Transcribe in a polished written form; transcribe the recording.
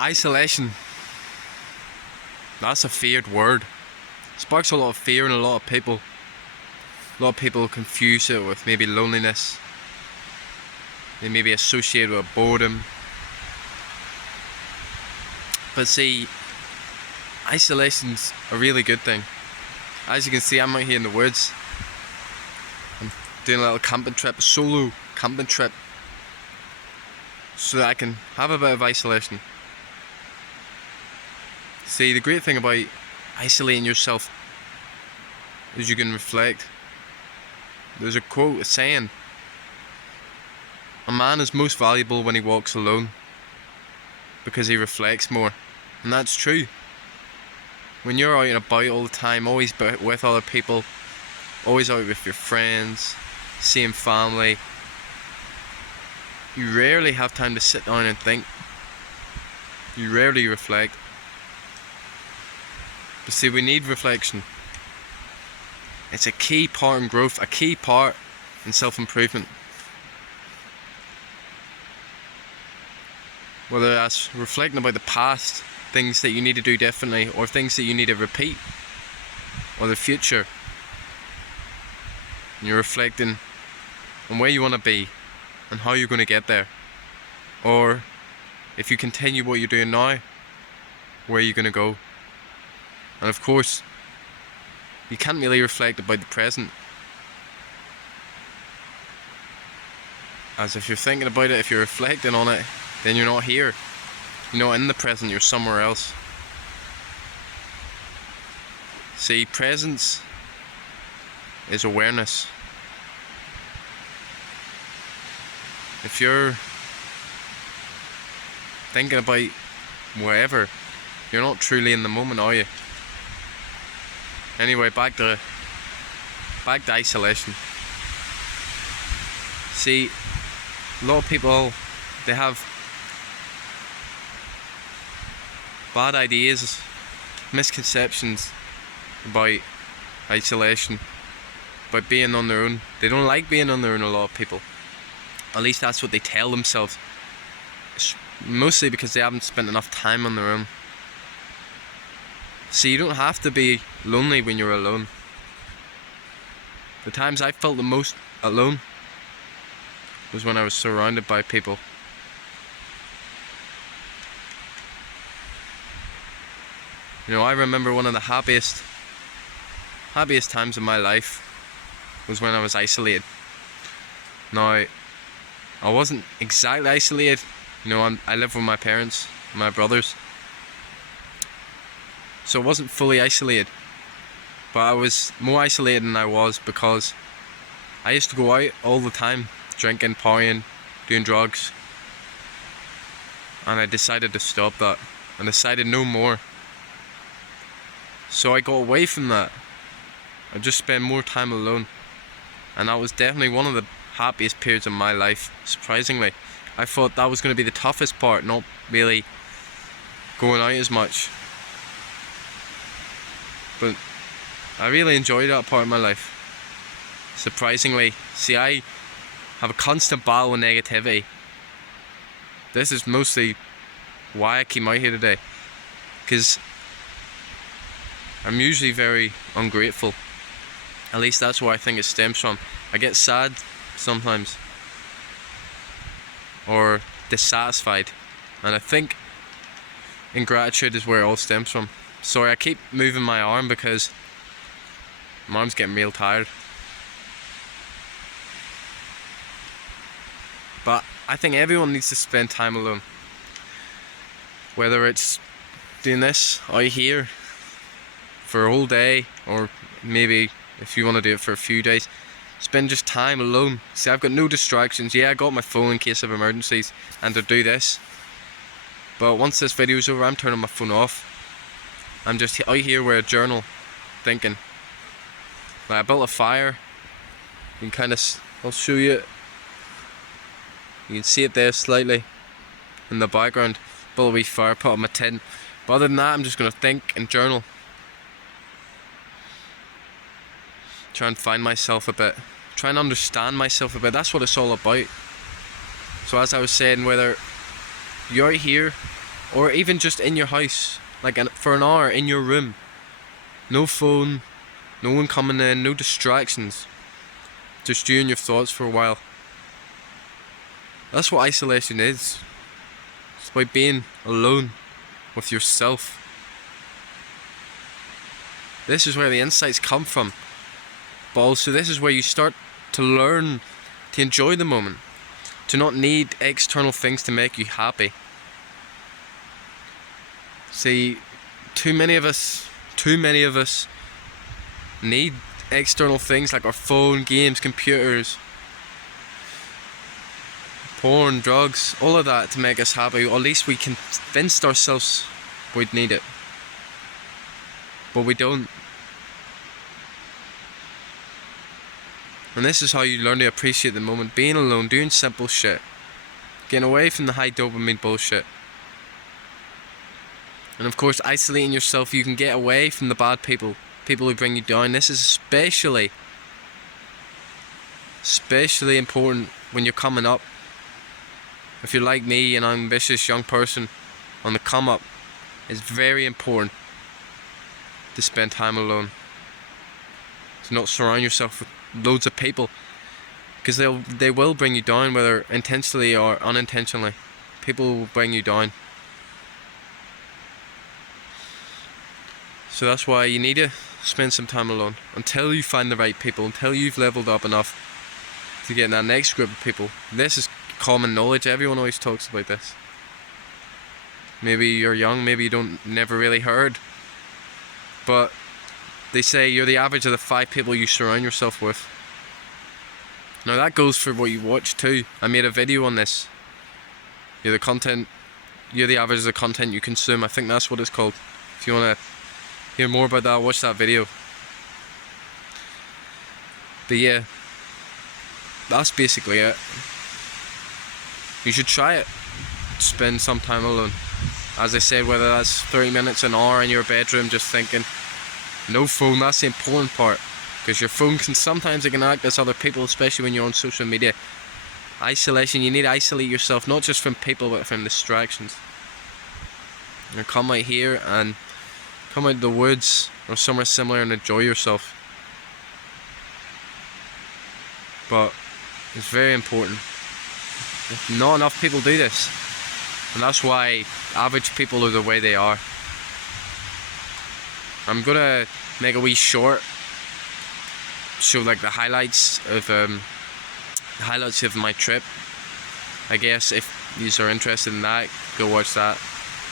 Isolation. That's a feared word. Sparks a lot of fear in a lot of people. A lot of people confuse it with maybe loneliness. They may be associated with boredom. But see, isolation's a really good thing. As you can see, I'm out here in the woods. I'm doing a little camping trip, a solo camping trip, so that I can have a bit of isolation. See, the great thing about isolating yourself is you can reflect. There's a quote, a saying, a man is most valuable when he walks alone, because he reflects more. And that's true. When you're out and about all the time, always with other people, always out with your friends, seeing family, you rarely have time to sit down and think. You rarely reflect. But see, we need reflection. It's a key part in growth, a key part in self-improvement. Whether that's reflecting about the past, things that you need to do differently, or things that you need to repeat, or the future. And you're reflecting on where you want to be and how you're going to get there. Or if you continue what you're doing now, where are you going to go? And of course, you can't really reflect about the present, as if you're thinking about it, if you're reflecting on it, then you're not here. You're not in the present, you're somewhere else. See, presence is awareness. If you're thinking about wherever, you're not truly in the moment, are you? Anyway, back to isolation. See, a lot of people, they have bad ideas, misconceptions about isolation, about being on their own. They don't like being on their own, a lot of people. At least that's what they tell themselves. It's mostly because they haven't spent enough time on their own. See, you don't have to be lonely when you're alone. The times I felt the most alone was when I was surrounded by people. You know, I remember one of the happiest times of my life was when I was isolated. Now, I wasn't exactly isolated. You know, I live with my parents, my brothers. So I wasn't fully isolated. But I was more isolated than I was because I used to go out all the time, drinking, partying, doing drugs. And I decided to stop that. I decided no more. So I got away from that. I just spent more time alone. And that was definitely one of the happiest periods of my life, surprisingly. I thought that was going to be the toughest part, not really going out as much. But I really enjoyed that part of my life. Surprisingly, see, I have a constant battle with negativity. This is mostly why I came out here today. Because I'm usually very ungrateful. At least that's where I think it stems from. I get sad sometimes, or dissatisfied, and I think ingratitude is where it all stems from. Sorry, I keep moving my arm because my arm's getting real tired. But I think everyone needs to spend time alone. Whether it's doing this out here for a whole day, or maybe if you want to do it for a few days, spend just time alone. See, I've got no distractions. Yeah, I got my phone in case of emergencies and to do this. But once this video's over, I'm turning my phone off. I'm just out here with a journal, thinking. Like, I built a fire. You can kind of, I'll show you it. You can see it there slightly in the background. Built a wee fire, put on my tent. But other than that, I'm just going to think and journal. Try and find myself a bit. Try and understand myself a bit. That's what it's all about. So as I was saying, whether you're out here or even just in your house, like for an hour in your room. No phone, no one coming in, no distractions. Just you and your thoughts for a while. That's what isolation is. It's about being alone with yourself. This is where the insights come from. But also this is where you start to learn to enjoy the moment. To not need external things to make you happy. See, too many of us need external things like our phone, games, computers, porn, drugs, all of that to make us happy. Or at least we convinced ourselves we'd need it. But we don't. And this is how you learn to appreciate the moment. Being alone, doing simple shit. Getting away from the high dopamine bullshit. And of course, isolating yourself, you can get away from the bad people. People who bring you down. This is especially important when you're coming up. If you're like me, an ambitious young person on the come up, it's very important to spend time alone. To not surround yourself with loads of people, because they will bring you down, whether intentionally or unintentionally. People will bring you down. So that's why you need to spend some time alone until you find the right people, until you've leveled up enough to get in that next group of people. This is common knowledge. Everyone always talks about this. Maybe you're young, maybe you never really heard, but they say you're the average of the 5 people you surround yourself with. Now that goes for what you watch too. I made a video on this. You're the average of the content you consume. I think that's what it's called. If you want to hear more about that, watch that video. But yeah, that's basically it. You should try it. Spend some time alone. As I said, whether that's 30 minutes, an hour in your bedroom just thinking. No phone, that's the important part. Because your phone sometimes it can act as other people, especially when you're on social media. Isolation, you need to isolate yourself, not just from people, but from distractions. You come out here and come out to the woods or somewhere similar and enjoy yourself. But it's very important. Not enough people do this. And that's why average people are the way they are. I'm gonna make a wee short, show like the highlights of my trip. I guess if you are interested in that, go watch that.